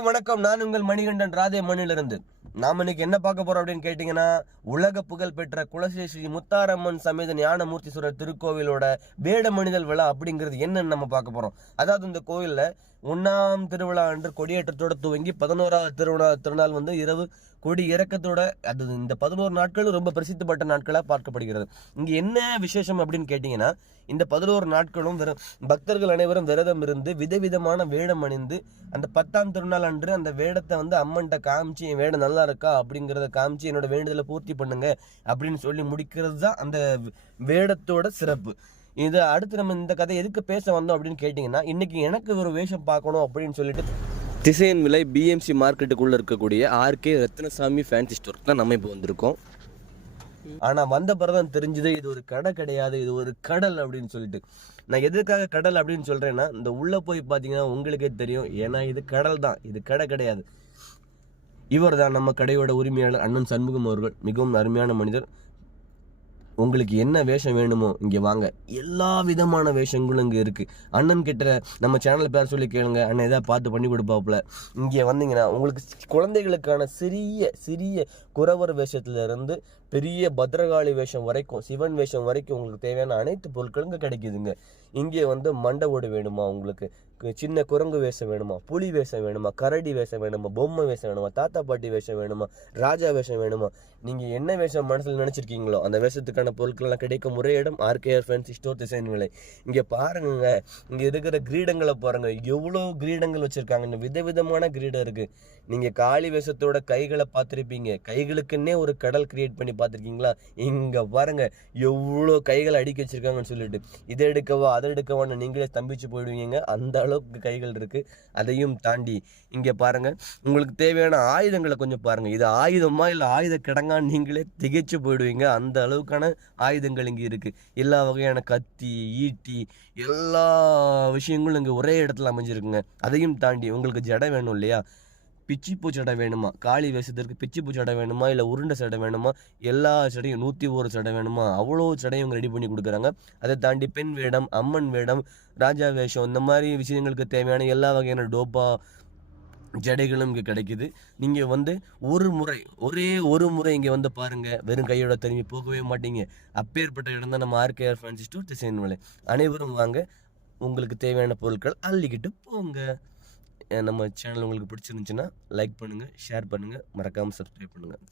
வணக்கம், நான் உங்கள் மணிகண்டன் ராதே மண்ணிலிருந்து. நாம இன்னைக்கு என்ன பார்க்க போறோம் அப்படின்னு கேட்டீங்கன்னா, உலக புகழ் பெற்ற குலசேஸ்ரீ முத்தாரம்மன் சமேத ஞானமூர்த்தீஸ்வரர் திருக்கோவிலோட வேடமணிதல் விழா அப்படிங்கிறது என்னன்னு நம்ம பார்க்க போறோம். அதாவது இந்த கோவில்ல 1ஆம் திருவிழா அன்று கொடியேற்றத்தோட துவங்கி 11ஆவது திருநாள் இரவு கொடி இறக்கத்தோட, அது இந்த 11 நாட்களும் ரொம்ப பிரசித்தி பெற்ற நாட்களாக பார்க்கப்படுகிறது. இங்க என்ன விசேஷம் அப்படின்னு கேட்டீங்கன்னா, இந்த 11 நாட்களும் பக்தர்கள் அனைவரும் விரதம் இருந்து விதவிதமான வேடம் அணிந்து அந்த 10ஆம் திருநாள் அன்று அந்த வேடத்தை அம்மன்கிட்ட காமிச்சு, என் வேடம் நல்லா இருக்கா அப்படிங்கிறத காமிச்சு என்னோட வேண்டுதலை பூர்த்தி பண்ணுங்க அப்படின்னு சொல்லி முடிக்கிறது தான் அந்த வேடத்தோட சிறப்பு. இது அடுத்து நம்ம இந்த கதை எதுக்கு பேச வந்தோம் அப்படின்னு கேட்டிங்கன்னா, இன்னைக்கு எனக்கு ஒரு வேஷம் பார்க்கணும் அப்படின்னு சொல்லிட்டு திசையன் விலை பிஎம்சி மார்க்கெட்டுக்குள்ளே இருக்கக்கூடிய ஆர்கே ரத்னசாமி ஃபேன்சி ஸ்டோர் தான் நம்ம இப்போ வந்திருக்கோம். ஆனால் வந்த பிறதான் தெரிஞ்சது இது ஒரு கடை கிடையாது, இது ஒரு கடல் அப்படின்னு சொல்லிட்டு. நான் எதுக்காக கடல் அப்படின்னு சொல்கிறேன்னா, இந்த உள்ளே போய் பார்த்தீங்கன்னா உங்களுக்கே தெரியும். ஏன்னா இது கடல் தான், இது கடை கிடையாது. இவர் தான் நம்ம கடையோட உரிமையாளர் அண்ணன் சண்முகம் அவர்கள். மிகவும் அருமையான மனிதர். உங்களுக்கு என்ன வேஷம் வேணுமோ இங்கே வாங்க, எல்லா விதமான வேஷங்களும் இங்கே இருக்குது. அண்ணன் கிட்ட நம்ம சேனல் பேர் சொல்லி கேளுங்க, அண்ணன் எதாவது பார்த்து பண்ணி கொடுப்பாப்புல. இங்கே வந்தீங்கன்னா உங்களுக்கு குழந்தைகளுக்கான சிறிய சிறிய குறவர் வேஷத்துலேருந்து பெரிய பத்ரகாளி வேஷம் வரைக்கும், சிவன் வேஷம் வரைக்கும் உங்களுக்கு தேவையான அனைத்து பொருட்களும் இங்கே கிடைக்குதுங்க. இங்கே மண்டை ஓடு வேணுமா, உங்களுக்கு சின்ன குரங்கு வேஷம் வேணுமா, புலி வேஷம் வேணுமா, கரடி வேஷம் வேணுமா, பொம்மை வேஷம் வேணுமா, தாத்தா பாட்டி வேஷம் வேணுமா, ராஜா வேஷம் வேணுமா, நீங்கள் என்ன வேஷம் மனசில் நினச்சிருக்கீங்களோ அந்த வேஷத்துக்கான பொருட்கள்லாம் கிடைக்கும் ஒரே இடம் ஆர்கேஆர் ஃபேன்சி ஸ்டோர் திசையன் விலை. இங்கே பாருங்க, இங்கே இருக்கிற கிரீடங்களை பாருங்க, எவ்வளோ கிரீடங்கள் வச்சுருக்காங்க. விதவிதமான கிரீடம் இருக்குது. நீங்கள் காளி வேஷத்தோட கைகளை பார்த்துருப்பீங்க, கைகளுக்குன்னே ஒரு கடல் கிரியேட் பண்ணி பார்த்துருக்கீங்களா? இங்கே பாருங்க எவ்வளோ கைகளை அடுக்கி வச்சுருக்காங்கன்னு சொல்லிட்டு, இதை எடுக்கவா அதை எடுக்கவான்னு நீங்களே ஸ்தம்பிச்சு போயிடுவீங்க, அந்த அளவுக்கு கைகள் இருக்குது. அதையும் தாண்டி இங்கே பாருங்கள், உங்களுக்கு தேவையான ஆயுதங்களை கொஞ்சம் பாருங்கள். இது ஆயுதமா இல்லை ஆயுத கிடங்கான்னு நீங்களே திகைச்சு போயிடுவீங்க. அந்த அளவுக்கான ஆயுதங்கள் இங்கே இருக்குது. எல்லா வகையான கத்தி, ஈட்டி, எல்லா விஷயங்களும் இங்கே ஒரே இடத்துல அமைஞ்சிருக்குங்க. அதையும் தாண்டி உங்களுக்கு ஜடை வேணும் இல்லையா, பிச்சிப்பூ சடை வேணுமா, காளி வேஷத்திற்கு பிச்சிப்பூ சடை வேணுமா, இல்லை உருண்டை சடை வேணுமா, எல்லா சடையும் 101 சடை வேணுமா, அவ்வளோ சடையும் ரெடி பண்ணி கொடுக்குறாங்க. அதை தாண்டி பெண் வேடம், அம்மன் வேடம், ராஜா வேஷம், இந்த மாதிரி விஷயங்களுக்கு தேவையான எல்லா வகையான டோப்பா ஜடைகளும் இங்கே கிடைக்குது. நீங்கள் ஒரே ஒரு முறை இங்கே பாருங்கள், வெறும் கையோட திரும்பி போகவே மாட்டீங்க. அப்பேற்பட்ட இடம் தான் நம்ம ஆர்கேஆர் ஃபேன்சி ஸ்டோர் திசையன் விலை. அனைவரும் வாங்க, உங்களுக்கு தேவையான பொருட்கள் அள்ளிக்கிட்டு போங்க. நம்ம சேனல் உங்களுக்கு பிடிச்சிருந்துச்சுன்னா லைக் பண்ணுங்கள், ஷேர் பண்ணுங்கள், மறக்காமல் சப்ஸ்கிரைப் பண்ணுங்கள்.